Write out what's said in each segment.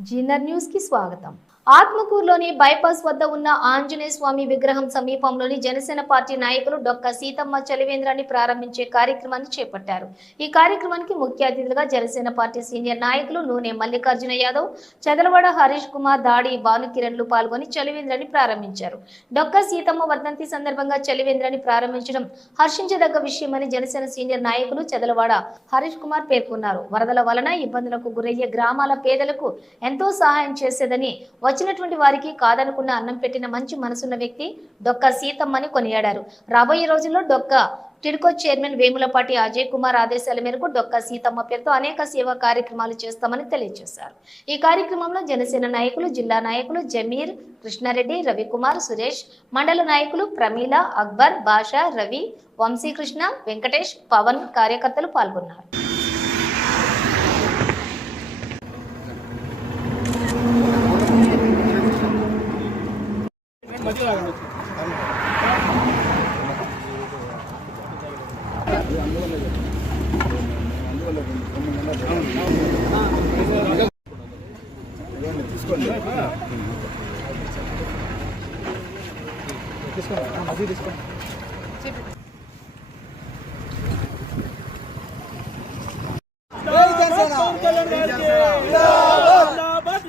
Zener న్యూస్కి స్వాగతం. ఆత్మకూరులోని bypass వద్ద ఉన్న ఆంజనేయ స్వామి విగ్రహం సమీపంలోని జనసేన పార్టీ నాయకులు డొక్క సీతమ్మ చలివేంద్రాన్ని ప్రారంభించే కార్యక్రమాన్ని చేపట్టారు. ఈ కార్యక్రమానికి ముఖ్య అతిథులుగా జనసేన పార్టీ సీనియర్ నాయకులు నూనె మల్లికార్జున యాదవ్ చదలవాడ హరీష్ కుమార్ దాడి భానుకిరణ్లు పాల్గొని చలివేంద్రాన్ని ప్రారంభించారు. డొక్క సీతమ్మ వర్ధంతి సందర్భంగా చలివేంద్రాన్ని ప్రారంభించడం హర్షించదగ్గ విషయమని జనసేన సీనియర్ నాయకులు చదలవాడ హరీష్ కుమార్ పేర్కొన్నారు. వరదల వలన ఇబ్బందులకు గురయ్యే గ్రామాల పేదలకు ఎంతో సహాయం చేసేదని వచ్చినటువంటి వారికి కాదనుకున్న అన్నం పెట్టిన మంచి మనసున్న వ్యక్తి డొక్క సీతమ్మని కొనియాడారు. రాబోయే రోజుల్లో డొక్క టిడ్కో చైర్మన్ వేములపాటి అజయ్ కుమార్ ఆదేశాల మేరకు డొక్క సీతమ్మ పేరుతో అనేక సేవా కార్యక్రమాలు చేస్తామని తెలియజేశారు. ఈ కార్యక్రమంలో జనసేన నాయకులు జిల్లా నాయకులు జమీర్ కృష్ణారెడ్డి రవికుమార్ సురేష్ మండల నాయకులు ప్రమీల అక్బర్ బాషా రవి వంశీకృష్ణ వెంకటేష్ పవన్ కార్యకర్తలు పాల్గొన్నారు. తీసుకోండి తీసుకోండి అది తీసుకోండి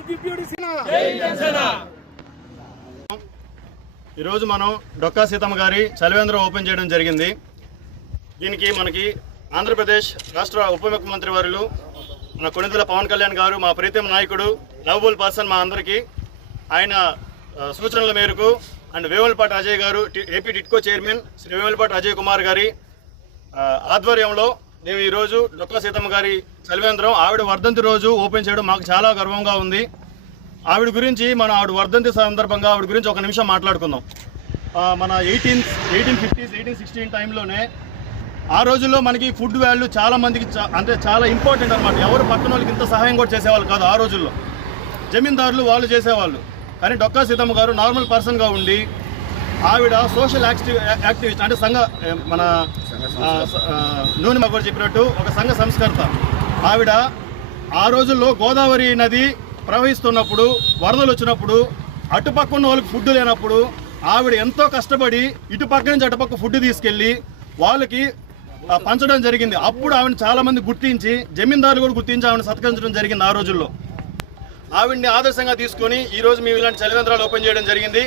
డిప్యూటీ సీనా ఈరోజు మనం డొక్కా సీతమ్మ గారి చలివేంద్రం ఓపెన్ చేయడం జరిగింది. దీనికి మనకి ఆంధ్రప్రదేశ్ రాష్ట్ర ఉప ముఖ్యమంత్రి వారులు మన కొణిదెల పవన్ కళ్యాణ్ గారు మా ప్రీతం నాయకుడు లవబుల్ పర్సన్ మా అందరికీ ఆయన సూచనల మేరకు అండ్ వేములపాటి అజయ్ గారు AP TIDCO chairman Shri Vemulapati Ajay Kumar గారి ఆధ్వర్యంలో మేము ఈరోజు డొక్కా సీతమ్మ గారి చలివేంద్రం ఆవిడ వర్ధంతి రోజు ఓపెన్ చేయడం మాకు చాలా గర్వంగా ఉంది. ఆవిడ గురించి మనం ఆవిడ వర్ధంతి సందర్భంగా ఆవిడ గురించి ఒక నిమిషం మాట్లాడుకుందాం. మన eighteen eighteen fifties eighteen sixteen టైంలోనే ఆ రోజుల్లో మనకి ఫుడ్ వాల్యూ చాలా మందికి చా- అంటే చాలా ఇంపార్టెంట్ అనమాట ఎవరు పక్కన వాళ్ళకి ఇంత సహాయం కూడా చేసేవాళ్ళు కాదు ఆ రోజుల్లో. జమీందారులు వాళ్ళు చేసేవాళ్ళు. కానీ డొక్కా సీతమ్మ గారు నార్మల్ పర్సన్గా ఉండి ఆవిడ సోషల్ యాక్టివ్ యాక్టివిస్ట్ అంటే సంఘ మన నూనె మగడు చెప్పినట్టు ఒక సంఘ సంస్కర్త. ఆవిడ ఆ రోజుల్లో గోదావరి నది ప్రవహిస్తున్నప్పుడు వరదలు వచ్చినప్పుడు అటుపక్క ఉన్న వాళ్ళకి ఫుడ్ లేనప్పుడు ఆవిడ ఎంతో కష్టపడి ఇటుపక్క నుంచి అటుపక్క ఫుడ్ తీసుకెళ్ళి వాళ్ళకి పంచడం జరిగింది. అప్పుడు ఆవిడ చాలా మంది గుర్తించి జమీందారులు కూడా గుర్తించి ఆవిడ సత్కరించడం జరిగింది ఆ రోజుల్లో. ఆవిడ్ని ఆదర్శంగా తీసుకొని ఈరోజు మేము ఇలాంటి చలివేంద్రాలు ఓపెన్ చేయడం జరిగింది.